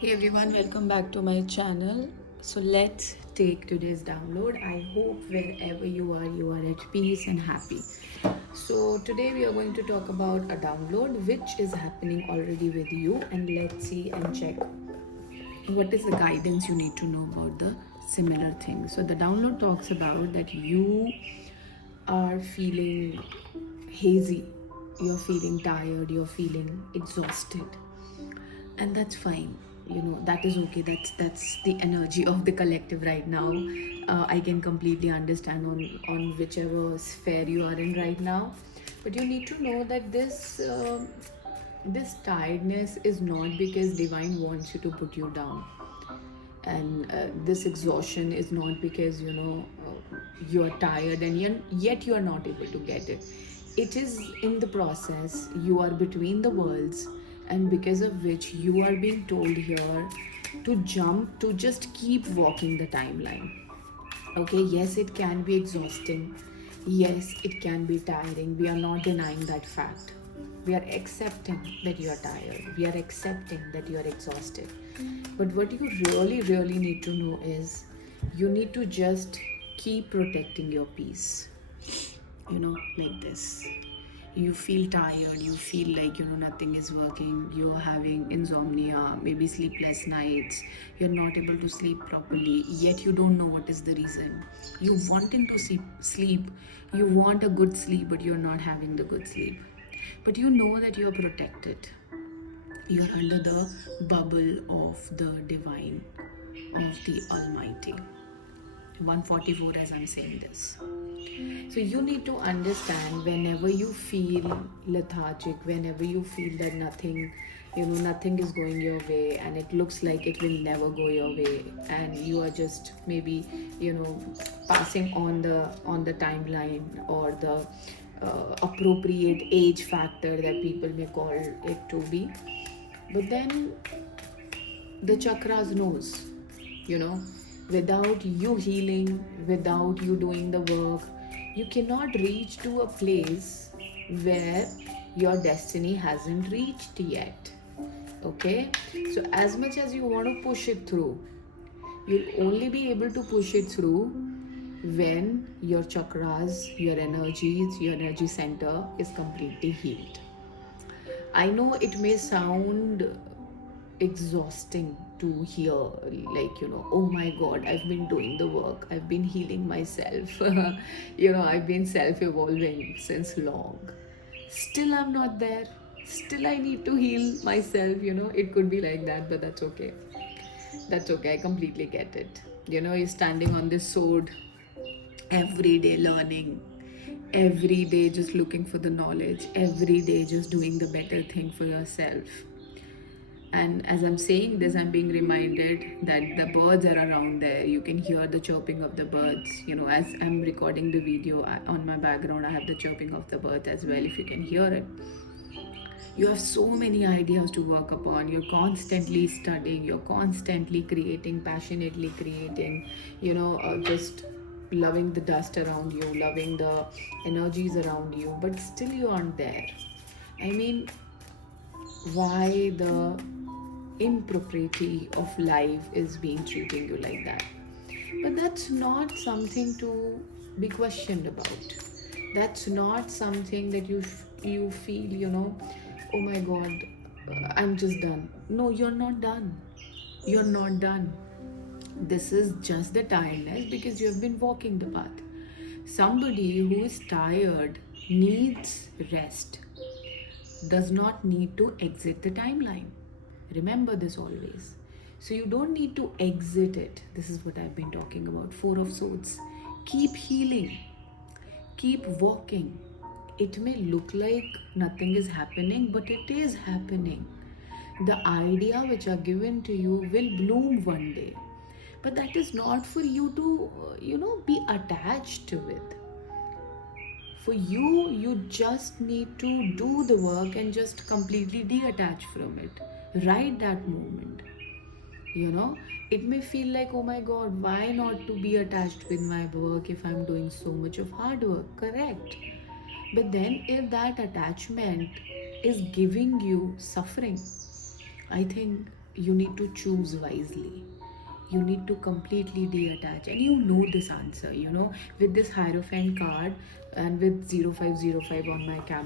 Hey everyone, welcome back to my channel. So let's take today's download. I hope wherever you are at peace and happy. So today we are going to talk about a download which is happening already with you, and let's see and check what is the guidance you need to know about the similar thing. So the download talks about that you are feeling hazy, you're feeling tired, you're feeling exhausted, and that's fine. That is okay. That's the energy of the collective right now. I can completely understand on whichever sphere you are in right now, but you need to know that this tiredness is not because divine wants you to put you down, and this exhaustion is not because you're tired and yet you are not able to get it. It is in the process. You are between the worlds, and because of which you are being told here to jump, to just keep walking the timeline. Okay, yes, it can be exhausting. Yes, it can be tiring. We are not denying that fact. We are accepting that you are tired. We are accepting that you are exhausted. But what you really, really need to know is you need to just keep protecting your peace. Like this. You feel tired, you feel like nothing is working, you're having insomnia, maybe sleepless nights, you're not able to sleep properly, yet you don't know what is the reason. You wanting to sleep, you want a good sleep, but you're not having the good sleep. But you know that you're protected. You're under the bubble of the divine, of the Almighty. 144 as I'm saying this. So you need to understand whenever you feel lethargic, whenever you feel that nothing is going your way and it looks like it will never go your way, and you are just maybe, passing on the timeline or the appropriate age factor that people may call it to be. But then the chakras knows, you know without you healing, without you doing the work, you cannot reach to a place where your destiny hasn't reached yet. Okay, so as much as you want to push it through, you'll only be able to push it through when your chakras, your energies, your energy center is completely healed. I know it may sound exhausting to hear, like, oh my god, I've been doing the work, I've been healing myself, I've been self evolving since long. Still, I'm not there. Still, I need to heal myself. It could be like that, but that's okay. That's okay. I completely get it. You're standing on this sword every day learning, every day just looking for the knowledge, every day just doing the better thing for yourself. And as I'm saying this, I'm being reminded that the birds are around there. You can hear the chirping of the birds. As I'm recording the video, on my background, I have the chirping of the birds as well, if you can hear it. You have so many ideas to work upon. You're constantly studying, you're constantly creating, passionately creating, just loving the dust around you, loving the energies around you, but still you aren't there. I mean, why the impropriety of life is being treating you like that? But that's not something to be questioned about. That's not something that you feel, oh my god, I'm just done. No, you're not done. You're not done. This is just the tiredness because you have been walking the path. Somebody who is tired needs rest, does not need to exit the timeline. Remember this always. So you don't need to exit it. This is what I've been talking about. Four of Swords. Keep healing, keep walking. It may look like nothing is happening, but it is happening. The idea which are given to you will bloom one day. But that is not for you to, be attached to it. For you, you just need to do the work and just completely detach from it. Right that moment. You know, it may feel like, oh my god, why not to be attached with my work if I'm doing so much of hard work? Correct. But then, if that attachment is giving you suffering, I think you need to choose wisely. You need to completely detach, and you know this answer. With this Hierophant card and with 0505 on my camera